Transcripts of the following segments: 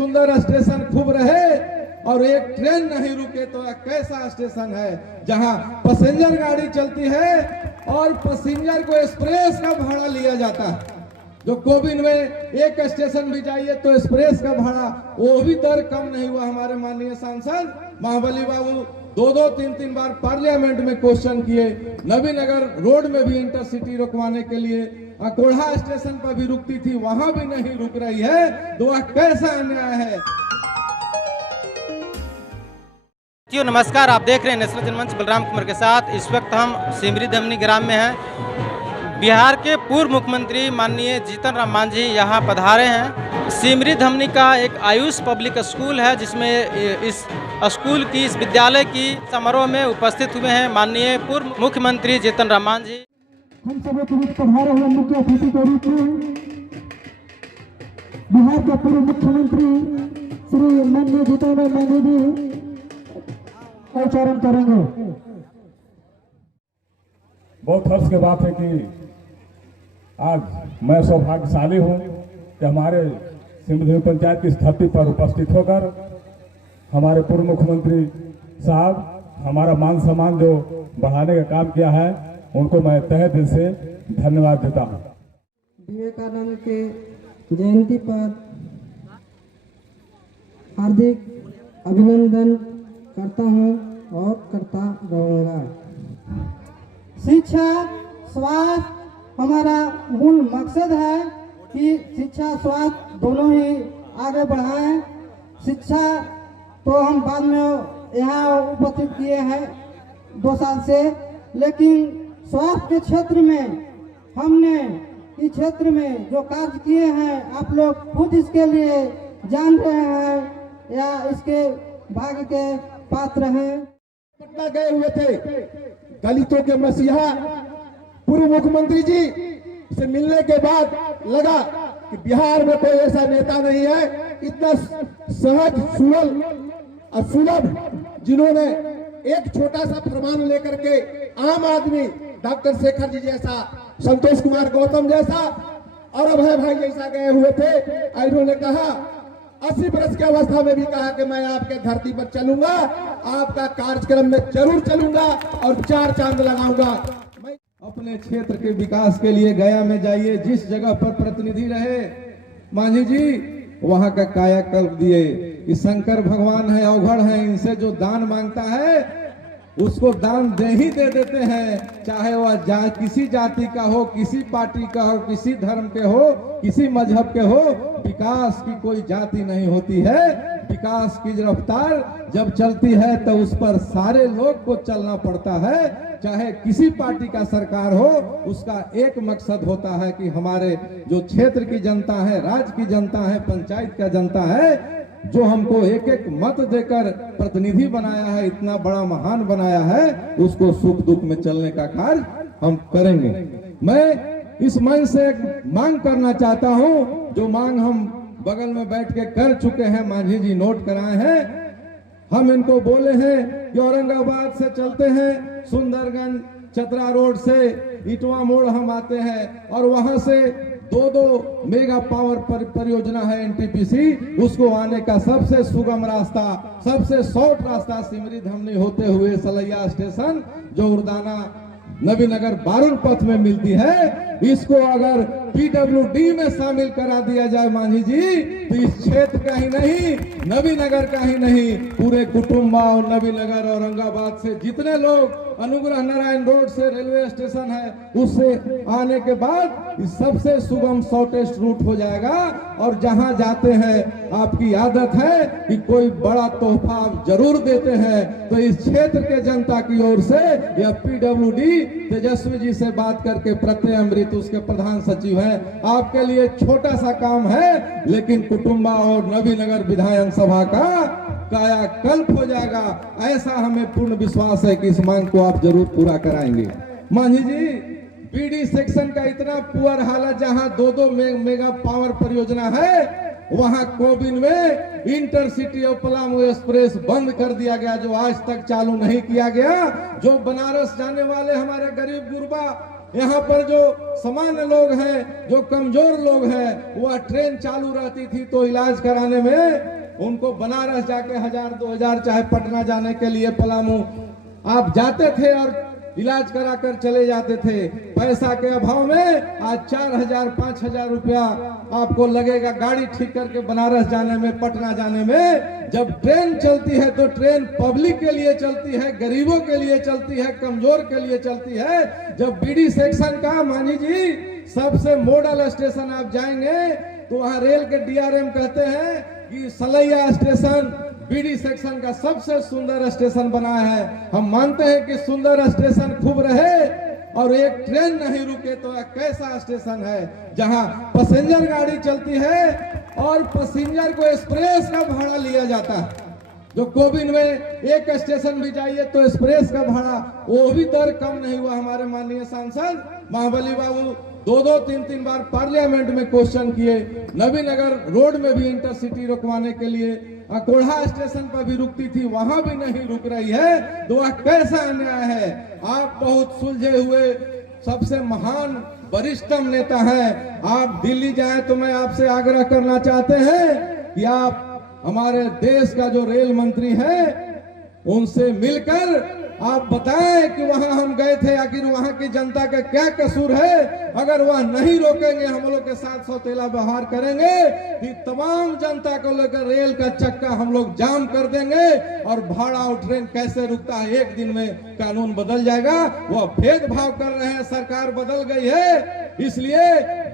सुंदर स्टेशन खूब रहे और एक ट्रेन नहीं रुके तो यह कैसा स्टेशन है जहां पैसेंजर गाड़ी चलती है और पैसेंजर को एक्सप्रेस का भाड़ा लिया जाता है। जो कोविड में एक स्टेशन भी जाइए तो एक्सप्रेस का भाड़ा वो भी दर कम नहीं हुआ। हमारे माननीय सांसद महाबली बाबू दो तीन बार पार्लियामेंट में क्वेश्चन किए। नवीनगर रोड में भी इंटरसिटी रुकवाने के लिए कोढ़ा स्टेशन पर भी रुकती थी, वहां भी नहीं रुक रही है, तो वह कैसा अन्याय है। नमस्कार, आप देख रहे हैं नेशनल जनमंच बलराम कुमार के साथ। इस वक्त हम सिमरी धमनी ग्राम में हैं। बिहार के पूर्व मुख्यमंत्री माननीय जीतन राम मांझी यहाँ पधारे हैं। सिमरी धमनी का एक आयुष पब्लिक स्कूल है जिसमें इस स्कूल की इस विद्यालय की समारोह में उपस्थित हुए हैं माननीय पूर्व मुख्यमंत्री जीतन राम मांझी। हम सभी के बीच पधारे हुए मुख्य अतिथि के रूप में बिहार के पूर्व मुख्यमंत्री श्री माननीय जीतन राम मांझी जी उच्चारण करेंगे। बहुत हर्ष की बात है कि आज मैं सौभाग्यशाली हूं कि हमारे सिमरी पंचायत की धरती पर उपस्थित होकर हमारे पूर्व मुख्यमंत्री साहब हमारा मान सम्मान जो बढ़ाने का काम किया है उनको मैं तहे दिल से धन्यवाद देता हूं। विवेकानंद के जयंती पर हार्दिक अभिनंदन करता हूं और करता रहूंगा। शिक्षा स्वास्थ्य हमारा मूल मकसद है कि शिक्षा स्वास्थ्य दोनों ही आगे बढ़ाएं। शिक्षा तो हम बाद में यहाँ उपस्थित किए हैं 2 साल से, लेकिन स्वास्थ्य के क्षेत्र में हमने इस क्षेत्र में जो कार्य किए हैं आप लोग खुद इसके लिए जान रहे हैं या इसके भाग्य के पात्र हैं। पटना गए हुए थे, दलितों के मसीहा पूर्व मुख्यमंत्री जी से मिलने के बाद लगा कि बिहार में कोई ऐसा नेता नहीं है इतना सहज सरल और सुलभ जिन्होंने एक छोटा सा फरमान लेकर के आम आदमी डॉक्टर शेखर जी जैसा, संतोष कुमार गौतम जैसा और अभय भाई जैसा गए हुए थे। इन्होंने कहा 80 वर्ष की अवस्था में भी कहा कि मैं आपके धरती पर चलूंगा, आपका कार्यक्रम में जरूर चलूंगा और 4 चांद लगाऊंगा। अपने क्षेत्र के विकास के लिए गया में जाइए, जिस जगह पर प्रतिनिधि रहे मांझी जी वहां का कायाकल्प दिए कि शंकर भगवान है, अवघड़ है, इनसे जो दान मांगता है उसको दान दे ही दे देते हैं, चाहे वह किसी जाति का हो, किसी पार्टी का हो, किसी धर्म के हो, किसी मजहब के हो। विकास की कोई जाति नहीं होती है। विकास की रफ्तार जब चलती है तो उस पर सारे लोग को चलना पड़ता है। चाहे किसी पार्टी का सरकार हो, उसका एक मकसद होता है कि हमारे जो क्षेत्र की जनता है, राज्य की जनता है, पंचायत का जनता है, जो हमको एक एक मत देकर प्रतिनिधि बनाया है, इतना बड़ा महान बनाया है, उसको सुख दुख में चलने का कार्य हम करेंगे। मैं इस मंच से एक मांग करना चाहता हूं, जो मांग हम बगल में बैठ के कर चुके हैं, मांझी जी नोट कराए हैं। हम इनको बोले हैं कि औरंगाबाद से चलते हैं, सुंदरगंज चतरा रोड से इटवा मोड़ हम आते हैं और वहां से 2 मेगा पावर परियोजना है एनटीपीसी, उसको आने का सबसे सुगम रास्ता, सबसे शॉर्ट रास्ता सिमरी धमनी होते हुए सलैया स्टेशन जो उर्दाना नवीनगर बारुण पथ में मिलती है, इसको अगर पीडब्ल्यूडी में शामिल करा दिया जाए मांझी जी, तो इस क्षेत्र का ही नहीं, नवीनगर का ही नहीं, पूरे कुटुंबा और नवीनगर औरंगाबाद से जितने लोग अनुग्रह नारायण रोड से रेलवे स्टेशन है उससे आने के बाद इस सबसे सुगम शॉर्टेस्ट रूट हो जाएगा। और जहां जाते हैं आपकी आदत है कि कोई बड़ा तोहफा आप जरूर देते हैं, तो इस क्षेत्र के जनता की ओर से या पीडब्ल्यूडी तेजस्वी जी से बात करके, प्रत्यय अमृत उसके प्रधान सचिव हैं, आपके लिए छोटा सा काम है, लेकिन कुटुंबा और नवीनगर विधायन सभा का कायाकल्प हो जाएगा। ऐसा हमें पूर्ण विश्वास है कि इस मांग को आप जरूर पूरा कराएंगे। मांझी जी, बीडी सेक्शन का इतना पुअर हालत, जहां 2 मेगा पावर परियोजना है, वहां कोबिन में इंटरसिटी और पलामू एक्सप्रेस बंद कर दिया गया, जो आज तक चालू नहीं किया गया। जो बनारस जाने वाले हमारे गरीब गुरबा यहाँ पर जो सामान्य लोग हैं, जो कमजोर लोग हैं, वह ट्रेन चालू रहती थी तो इलाज कराने में उनको बनारस जाके 1000-2000 चाहे पटना जाने के लिए पलामू आप जाते थे और इलाज कराकर चले जाते थे। पैसा के अभाव में आज 4000-5000 रुपया आपको लगेगा गाड़ी ठीक करके बनारस जाने में, पटना जाने में। जब ट्रेन चलती है तो ट्रेन पब्लिक के लिए चलती है, गरीबों के लिए चलती है, कमजोर के लिए चलती है। जब बीडी सेक्शन का मानी जी सबसे मॉडल स्टेशन आप जाएंगे तो वहां रेल के डीआरएम कहते हैं कि सलैया स्टेशन बीडी सेक्शन का सबसे सुंदर स्टेशन बना है। हम मानते हैं कि सुंदर स्टेशन खूब रहे और एक ट्रेन नहीं रुके तो यह कैसा स्टेशन है जहां पैसेंजर गाड़ी चलती है और पैसेंजर को एक्सप्रेस का भाड़ा लिया जाता है। जो गोविंद में एक स्टेशन भी जाइए तो एक्सप्रेस का भाड़ा वो भी दर कम नहीं हुआ। हमारे माननीय सांसद महाबली बाबू 2-3 बार पार्लियामेंट में क्वेश्चन किए। नवीनगर रोड में भी इंटरसिटी रुकवाने के लिए अकोढ़ा स्टेशन पर भी रुकती थी, वहां भी नहीं रुक रही है। तो वह कैसा अन्याय है। आप बहुत सुलझे हुए सबसे महान वरिष्ठतम नेता हैं। आप दिल्ली जाएं तो मैं आपसे आग्रह करना चाहते हैं कि आप हमारे देश का जो रेल मंत्री है उनसे मिलकर आप बताएं कि वहां हम गए थे, आखिर वहां की जनता का क्या कसूर है। अगर वह नहीं रोकेंगे, हम लोग के साथ सौतेला व्यवहार करेंगे कि तमाम जनता को लेकर रेल का चक्का हम लोग जाम कर देंगे और भाड़ा और ट्रेन कैसे रुकता है एक दिन में कानून बदल जाएगा। वह भेदभाव कर रहे हैं, सरकार बदल गई है। इसलिए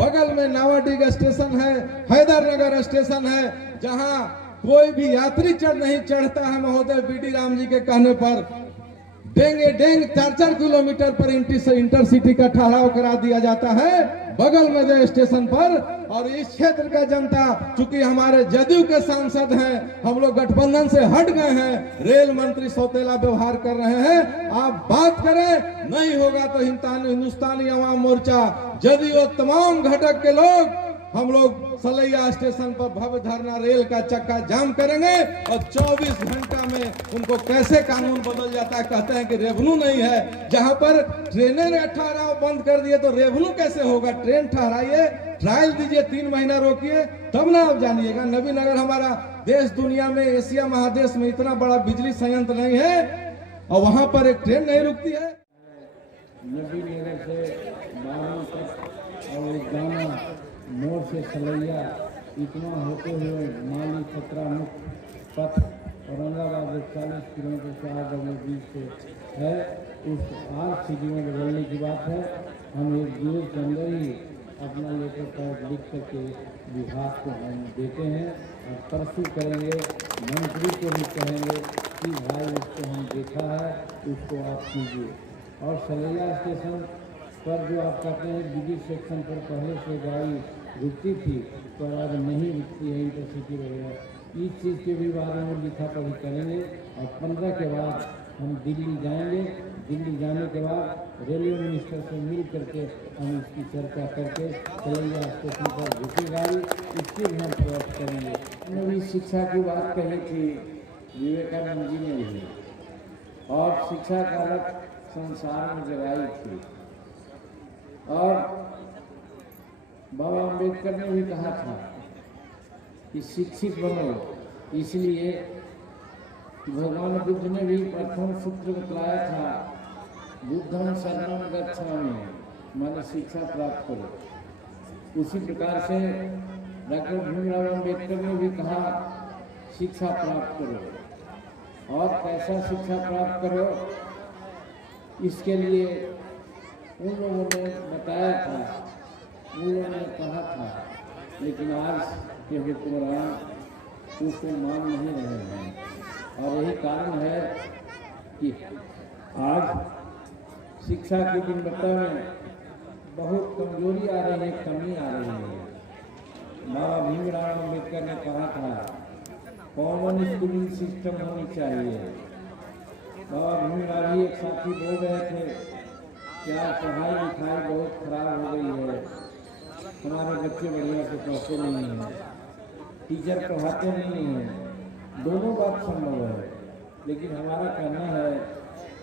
बगल में नावाडीह स्टेशन है, हैदरनगर स्टेशन है, जहां कोई भी यात्री नहीं चढ़ता है। महोदय बीडी राम जी के कहने पर डेंग 4-4 किलोमीटर पर इंटरसिटी का ठहराव करा दिया जाता है बगल में दे स्टेशन पर। और इस क्षेत्र का जनता, चूंकि हमारे जदयू के सांसद हैं, हम लोग गठबंधन से हट गए हैं, रेल मंत्री सौतेला व्यवहार कर रहे हैं। आप बात करें, नहीं होगा तो हिंदुस्तानी अवाम मोर्चा जदयू तमाम घटक के लोग हम लोग सलैया स्टेशन पर भव्य धरना रेल का चक्का जाम करेंगे और 24 घंटा में उनको कैसे कानून बदल जाता है। कहते हैं कि रेवन्यू नहीं है, जहां पर ट्रेनें ने ठहराव बंद कर दिए तो रेवन्यू कैसे होगा। ट्रेन ठहराइए, ट्रायल दीजिए, 3 महीना रोकिए, तब ना आप जानिएगा। नवीनगर हमारा देश दुनिया में, एशिया महादेश में इतना बड़ा बिजली संयंत्र नहीं है और वहां पर एक ट्रेन नहीं रुकती है। नवीनगर से बारह तक और गाना मोड़ से सलैया इतना होते हुए माली खतरा मुक्त पथ औरंगाबाद 40 किलोमीटर से RWB से है। उस 8 सिटी में बदलने की बात है। हम एक दिवस के अंदर ही अपना लेटर पैड लिख करके विभाग को हम देते हैं और परसों करेंगे। मंत्री को भी कहेंगे कि भाई उसको हम देखा है, उसको आप कीजिए। और सलैया स्टेशन पर जो आप कहते हैं बीडी सेक्शन पर पहले से गाड़ी रुकती थी तो अब नहीं रुकती है इंटरसिटी वगैरह। इस चीज़ के भी बारे में लिखा पढ़ी करेंगे और 15 के बाद हम दिल्ली जाएंगे। दिल्ली जाने के बाद रेलवे मिनिस्टर से मिल करके हम इसकी चर्चा करके सलैया स्टेशन पर रुकी गाड़ी इसकी भी हम प्रयास करेंगे। हमने भी शिक्षा की बात कही थी विवेकानंद जी ने भी, और शिक्षा का अलग संसार में जगाई थी। और बाबा अम्बेडकर ने भी कहा था कि शिक्षित बनो, इसलिए भगवान बुद्ध ने भी प्रथम सूत्र बतलाया था, बुद्धं शरणं गच्छामि, माने शिक्षा प्राप्त करो। उसी प्रकार से डॉक्टर भीमराव अम्बेडकर ने भी कहा शिक्षा प्राप्त करो। और कैसा शिक्षा प्राप्त करो, इसके लिए उन लोगों ने बताया था, उन लोगों ने कहा था, लेकिन आज के हुक्मरान उसको मान नहीं रहे हैं। और यही कारण है कि आज शिक्षा की गुणवत्ता में बहुत कमजोरी आ रही है, कमी आ रही है। बाबा भीमराव अम्बेडकर ने कहा था कॉमन स्कूलिंग सिस्टम होनी चाहिए। बाबा भीमराव जी एक साथी बोल रहे थे क्या पढ़ाई लिखाई बहुत खराब हो गई है, हमारे बच्चे बढ़िया से पढ़ते नहीं हैं, टीचर पढ़ाते नहीं हैं। दोनों बात संभव है, लेकिन हमारा कहना है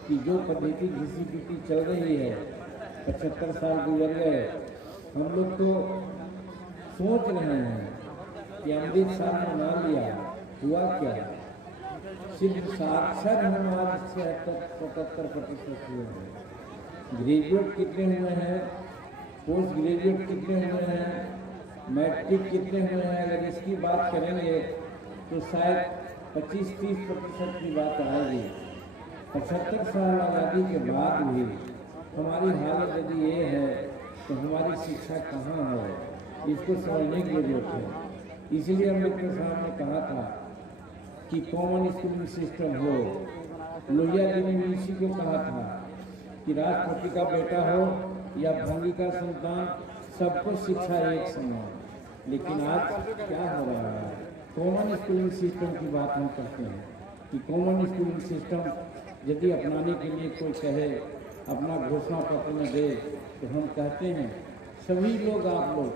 कि जो पद्धति घिसी पिटी चल रही है 75 साल गुजर गए, हम लोग तो सोच रहे हैं कि अमृत साहब ने मान लिया, हुआ क्या? सिर्फ साक्षर हम आज 76-77% हुए हैं। ग्रेजुएट कितने हुए हैं, पोस्ट ग्रेजुएट कितने हुए हैं, मैट्रिक कितने हुए हैं? अगर इसकी बात करेंगे तो शायद 25-30% की बात आएगी। 75 साल आज़ादी के बाद भी हमारी हालत यदि ये है तो हमारी शिक्षा कहाँ है, इसको समझने की जरूरत है। इसलिए अम्बेडकर साहब ने कहा था कि कॉमन स्कूलिंग सिस्टम हो। लोहिया जी ने इसी को कहा था कि राष्ट्रपति का बेटा हो या भंगी का संतान, सबको शिक्षा एक समान। लेकिन आज क्या हो रहा है? कॉमन स्कूलिंग सिस्टम की बात हम करते हैं कि कॉमन स्कूलिंग सिस्टम यदि अपनाने के लिए कोई कहे, अपना घोषणा पत्र में दे, तो हम कहते हैं सभी लोग, आप लोग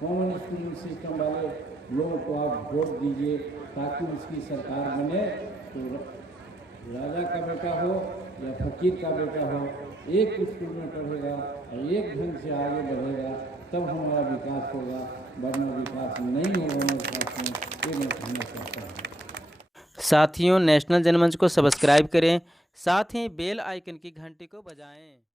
कॉमन स्कूलिंग सिस्टम वाले लोगों को आप वोट दीजिए ताकि उसकी सरकार बने। तो राजा का बेटा हो या फकीर का बेटा हो, एक स्कूल में पढ़ेगा और एक ढंग से आगे बढ़ेगा, तब हमारा विकास होगा, वरना विकास नहीं होगा। ये मैं कहना चाहता हूँ। साथियों, नेशनल जनमंच को सब्सक्राइब करें, साथ ही बेल आइकन की घंटी को बजाएं।